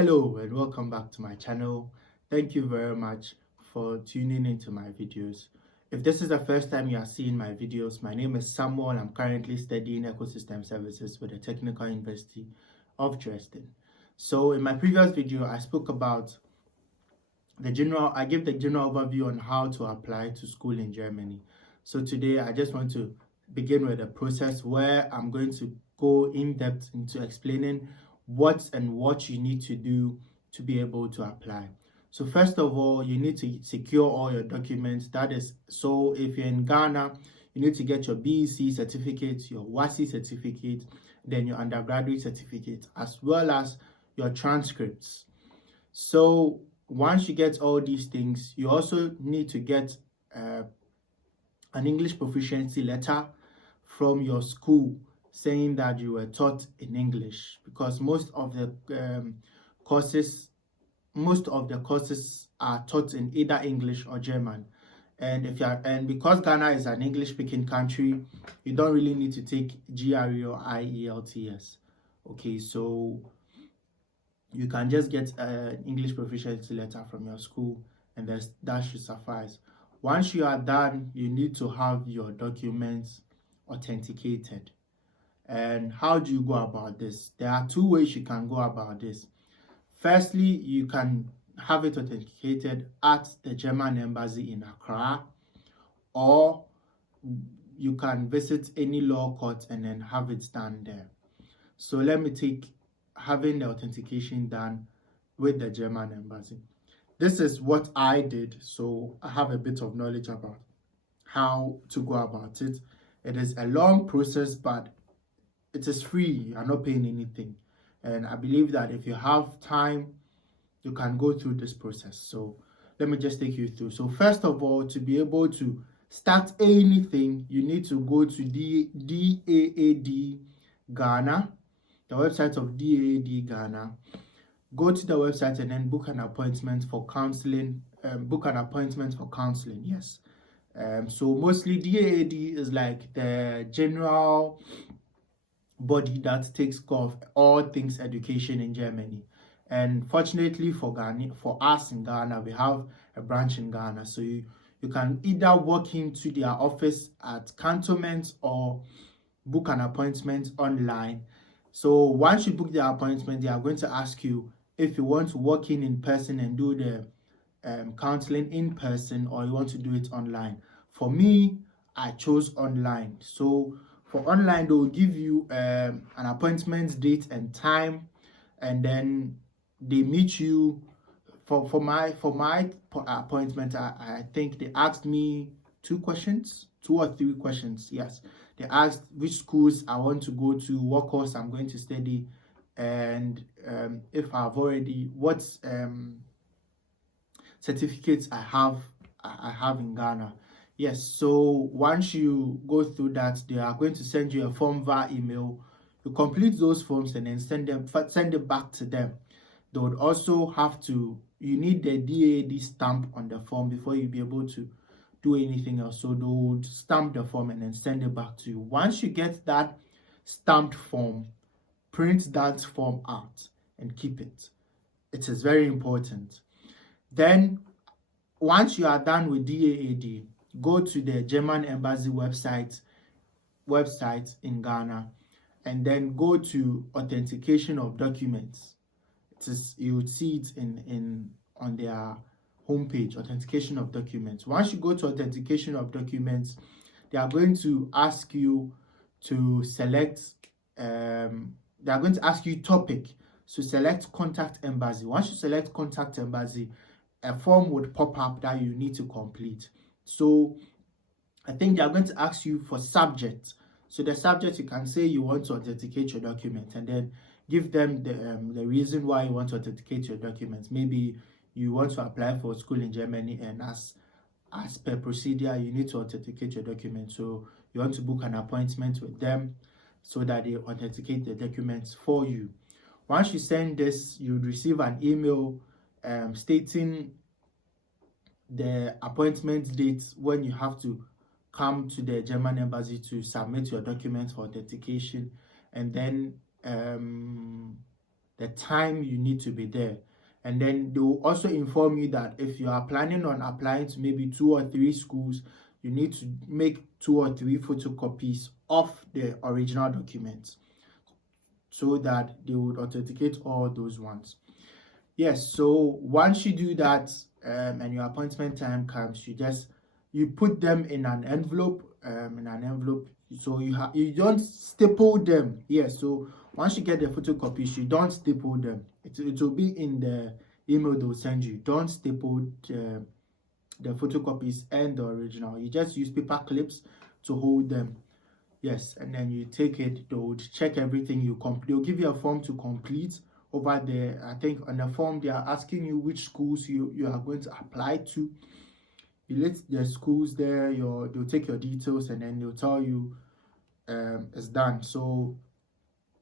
Hello and welcome back to my channel. Thank you very much for tuning into my videos. If this is the first time you are seeing my videos, my name is Samuel. I'm currently studying ecosystem services with the Technical University of Dresden. So in my previous video, I spoke about I gave the general overview on how to apply to school in Germany. So today I just want to begin with a process where I'm going to go in depth into explaining what you need to do to be able to apply. So first of all, you need to secure all your documents. That is, so if you're in Ghana, you need to get your BEC certificate, your WASI certificate, then your undergraduate certificate, as well as your transcripts. So once you get all these things, you also need to get an English proficiency letter from your school saying that you were taught in English, because most of the courses are taught in either English or German. And because Ghana is an English-speaking country, you don't really need to take GRE or IELTS. Okay, so you can just get an English proficiency letter from your school, and that should suffice. Once you are done, you need to have your documents authenticated. And how do you go about this? There are two ways you can go about this. Firstly, you can have it authenticated at the German embassy in Accra, or you can visit any law court and then have it done there. So let me take having the authentication done with the German embassy. This is what I did, so I have a bit of knowledge about how to go about it. It is a long process, but it is free. You are not paying anything. And I believe that if you have time, you can go through this process. So let me just take you through. So first of all, to be able to start anything, you need to go to DAAD Ghana, the website of DAAD Ghana. Go to the website and then book an appointment for counseling. Yes. So mostly DAAD is like the general body that takes care of all things education in Germany. And fortunately for us in Ghana, we have a branch in Ghana. So you can either walk into their office at Cantonment or book an appointment online. So once you book the appointment, they are going to ask you if you want to walk in person and do the counseling in person, or you want to do it online. For me, I chose online. So for online, they will give you an appointment date and time, and then they meet you. For my appointment, I think they asked me 2 or 3 questions. Yes, they asked which schools I want to go to, what course I'm going to study, and if I've already what certificates I have in Ghana. Yes, so once you go through that, they are going to send you a form via email. You complete those forms and then send it back to them. They would also you need the DAAD stamp on the form before you be able to do anything else. So they would stamp the form and then send it back to you. Once you get that stamped form, print that form out and keep it. It is very important. Then once you are done with DAAD, go to the German embassy website in Ghana, and then go to authentication of documents. You would see it on their homepage, authentication of documents. Once you go to authentication of documents, they are going to ask you to select they are going to ask you topic. So select contact embassy. Once you select contact embassy, a form would pop up that you need to complete. So I think they are going to ask you for subject. So the subject, you can say you want to authenticate your document, and then give them the reason why you want to authenticate your documents. Maybe you want to apply for a school in Germany, and as per procedure, you need to authenticate your document. So you want to book an appointment with them so that they authenticate the documents for you. Once you send this, you would receive an email stating the appointment date when you have to come to the German embassy to submit your documents for authentication, and then the time you need to be there. And then they will also inform you that if you are planning on applying to maybe 2 or 3 schools, you need to make 2 or 3 photocopies of the original documents so that they would authenticate all those ones. Yes, so once you do that, and your appointment time comes, you put them in an envelope, so you don't staple them. Yes, so once you get the photocopies, you don't staple them. It will be in the email they'll send you. Don't staple the photocopies and the original. You just use paper clips to hold them. Yes, and then you take it, they'll check everything you complete. They'll give you a form to complete over there. I think on the form they are asking you which schools you are going to apply to. You list the schools there, they'll take your details, and then they'll tell you it's done. So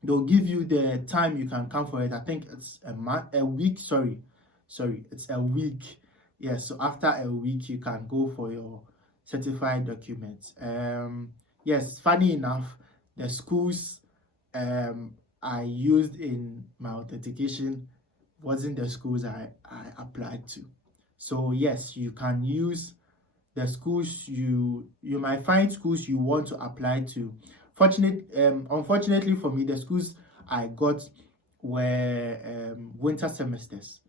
they'll give you the time you can come for it. I think it's a week. Sorry, it's a week. Yes, so after a week you can go for your certified documents. Yes, funny enough, the schools I used in my authentication wasn't the schools I applied to. So yes, you can use the schools you might find schools you want to apply to. Unfortunately for me, the schools I got were winter semesters,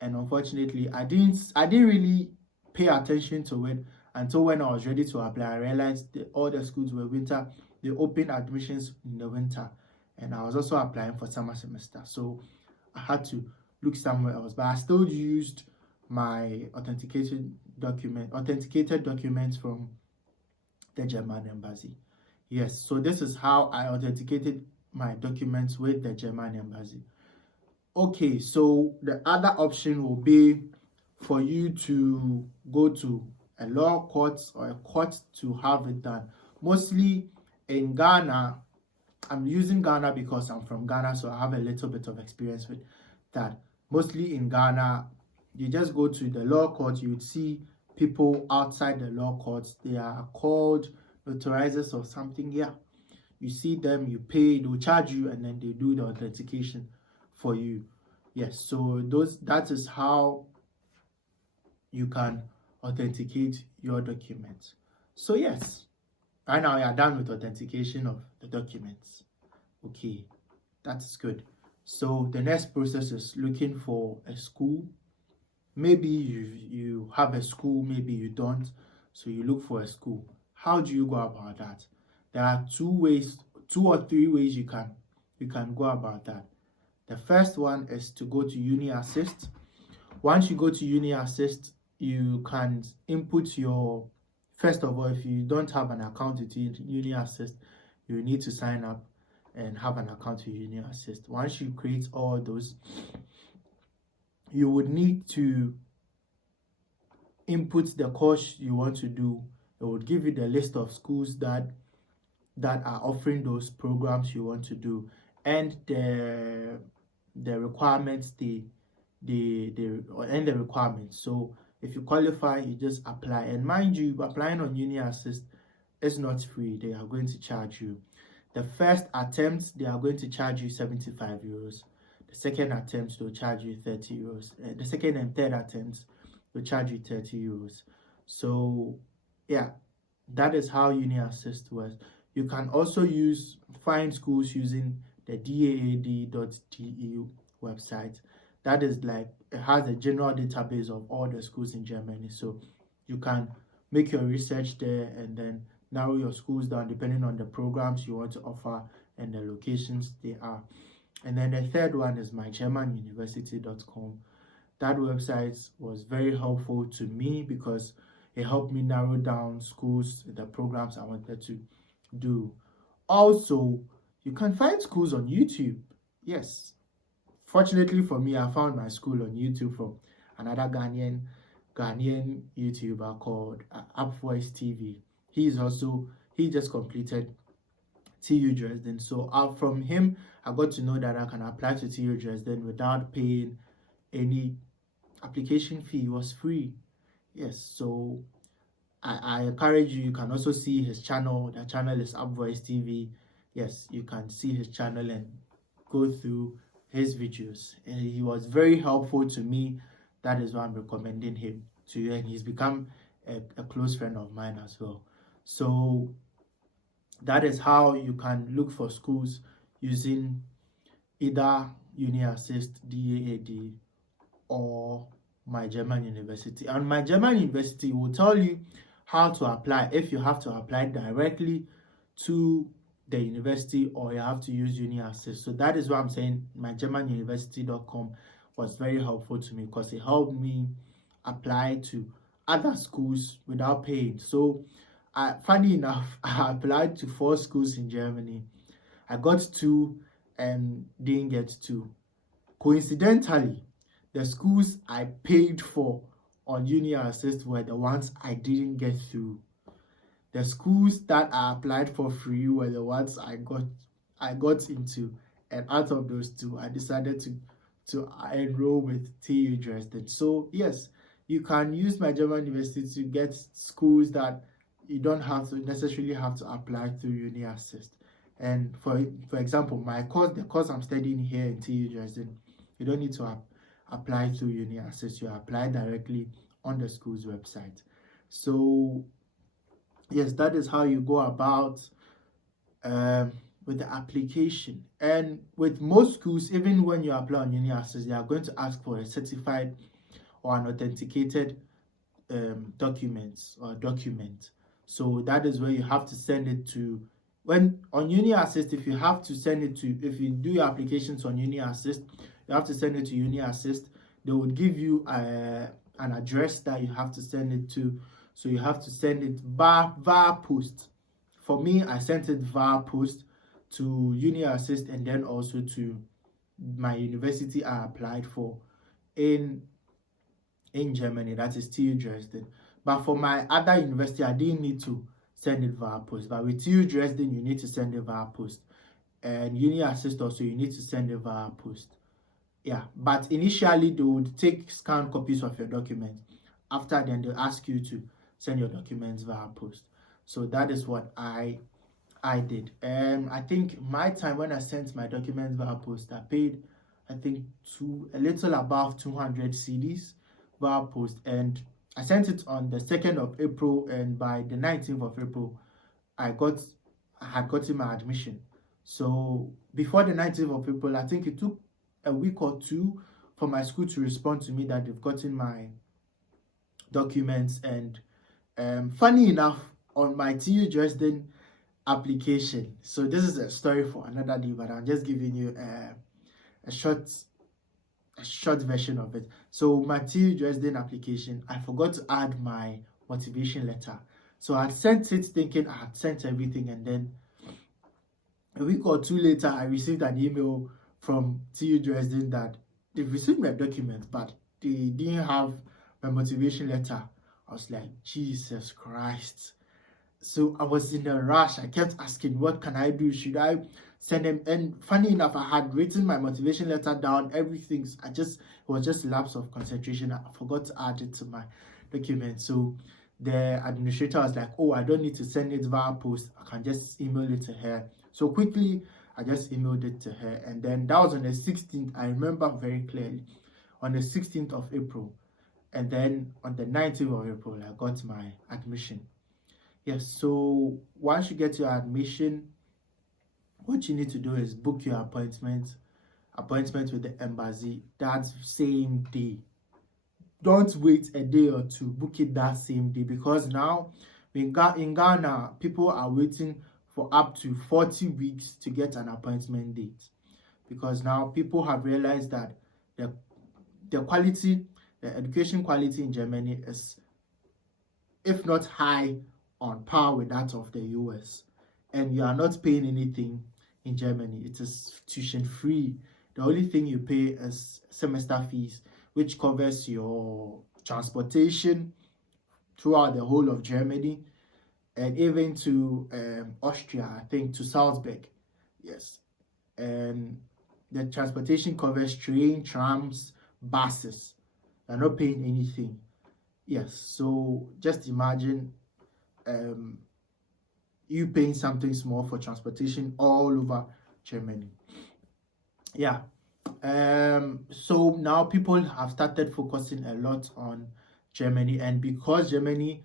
and unfortunately I didn't really pay attention to it until when I was ready to apply. I realized that all the schools were winter. They opened admissions in the winter, and I was also applying for summer semester, so I had to look somewhere else. But I still used my authenticated documents from the German embassy. Yes, so this is how I authenticated my documents with the German embassy. Okay, so the other option will be for you to go to a law court or a court to have it done. Mostly in Ghana, I'm using Ghana because I'm from Ghana, so I have a little bit of experience with that. Mostly in Ghana, you just go to the law court, you would see people outside the law courts. They are called notarizers or something. Yeah, you see them, you pay, they'll charge you, and then they do the authentication for you. Yes, so that is how you can authenticate your documents. So yes, right now you are done with authentication of the documents. Okay, that's good. So the next process is looking for a school. Maybe you have a school, maybe you don't. So you look for a school. How do you go about that? There are 2 or 3 ways you can go about that. The first one is to go to UniAssist. Once you go to UniAssist, you can input your, first of all, if you don't have an account with UniAssist, you need to sign up and have an account with UniAssist. Once you create all those, you would need to input the course you want to do. It would give you the list of schools that are offering those programs you want to do, and the requirements, and the requirements. So if you qualify, you just apply. And mind you, applying on UniAssist is not free. They are going to charge you. The first attempt, they are going to charge you 75 euros. The second attempt, they'll charge you 30 euros. The second and third attempts, they'll charge you 30 euros. So yeah, that is how UniAssist works. You can also find schools using the daad.de website. That is like, it has a general database of all the schools in Germany. So you can make your research there and then narrow your schools down depending on the programs you want to offer and the locations they are. And then the third one is mygermanuniversity.com. That website was very helpful to me because it helped me narrow down schools, the programs I wanted to do. Also, you can find schools on YouTube. Yes. Fortunately for me, I found my school on YouTube from another Ghanaian YouTuber called Upvoice TV. He just completed TU Dresden. So from him, I got to know that I can apply to TU Dresden without paying any application fee. It was free. Yes, so I encourage you. You can also see his channel. The channel is Upvoice TV. Yes, you can see his channel and go through his videos, and he was very helpful to me. That is why I'm recommending him to you, and he's become a close friend of mine as well. So that is how you can look for schools using either UniAssist, DAAD, or My German University. And My German University will tell you how to apply, if you have to apply directly to the university or you have to use UniAssist. So that is why I'm saying mygermanuniversity.com was very helpful to me, because it helped me apply to other schools without paying. So funny enough, I applied to 4 schools in Germany. I got 2 and didn't get 2. Coincidentally, the schools I paid for on UniAssist were the ones I didn't get through. The schools that I applied for free were the ones I got into, and out of those 2, I decided to enroll with TU Dresden. So yes, you can use My German University to get schools that you don't have to necessarily have to apply through UniAssist. And for example, my course, the course I'm studying here in TU Dresden, you don't need to apply through UniAssist. You apply directly on the school's website. So yes, that is how you go about with the application. And with most schools, even when you apply on UniAssist, they are going to ask for a certified or an authenticated document. So that is where you have to send it to. When on UniAssist, if you have to send it to, if you do your applications on UniAssist, you have to send it to UniAssist. They would give you an address that you have to send it to. So you have to send it via post. For me, I sent it via post to UniAssist and then also to my university I applied for in Germany, that is TU Dresden. But for my other university, I didn't need to send it via post. But with TU Dresden, you need to send it via post. And UniAssist also, you need to send it via post. Yeah, but initially they would take scanned copies of your documents. After then, they'll ask you to send your documents via post. So that is what I did. And I think my time when I sent my documents via post, I paid, I think, a little above 200 CDs via post. And I sent it on the 2nd of April, and by the 19th of April, I had gotten my admission. So before the 19th of April, I think it took a week or 2 for my school to respond to me that they've gotten my documents. And funny enough, on my TU Dresden application, so this is a story for another day, but I'm just giving you a short version of it. So my TU Dresden application, I forgot to add my motivation letter. So I sent it thinking I had sent everything, and then a week or 2 later, I received an email from TU Dresden that they've received my documents, but they didn't have my motivation letter. I was like, Jesus Christ. So I was in a rush. I kept asking, what can I do? Should I send them? And funny enough, I had written my motivation letter down, everything. It was just lapse of concentration. I forgot to add it to my document. So the administrator was like, oh, I don't need to send it via post. I can just email it to her. So quickly, I just emailed it to her. And then that was on the 16th. I remember very clearly. On the 16th of April. And then on the 19th of April, I got my admission. Yes, so once you get your admission, what you need to do is book your appointment with the embassy that same day. Don't wait a day or 2, book it that same day, because now in Ghana, people are waiting for up to 40 weeks to get an appointment date, because now people have realized that the education quality in Germany is, if not high, on par with that of the US, and you are not paying anything in Germany. It is tuition free. The only thing you pay is semester fees, which covers your transportation throughout the whole of Germany, and even to Austria, I think to Salzburg. Yes, and the transportation covers train, trams, buses. You're not paying anything. Yes, so just imagine you paying something small for transportation all over Germany. Yeah, So now people have started focusing a lot on Germany, and because Germany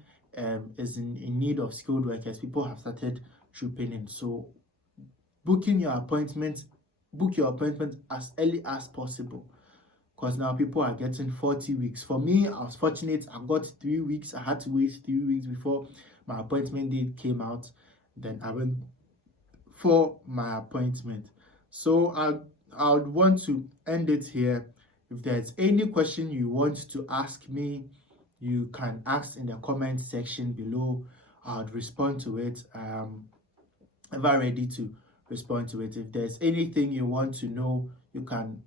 is in need of skilled workers, people have started trooping in. So booking your appointment, book your appointment as early as possible, because now people are getting 40 weeks. For me, I was fortunate, I got 3 weeks. I had to wait 3 weeks before my appointment date came out. Then I went for my appointment. So I would want to end it here. If there's any question you want to ask me, you can ask in the comment section below. I'll respond to it. Ever ready to respond to it. If there's anything you want to know, you can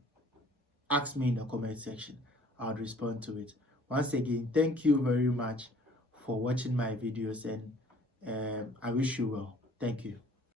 ask me in the comment section. I'll respond to it. Once again, thank you very much for watching my videos, and I wish you well. Thank you.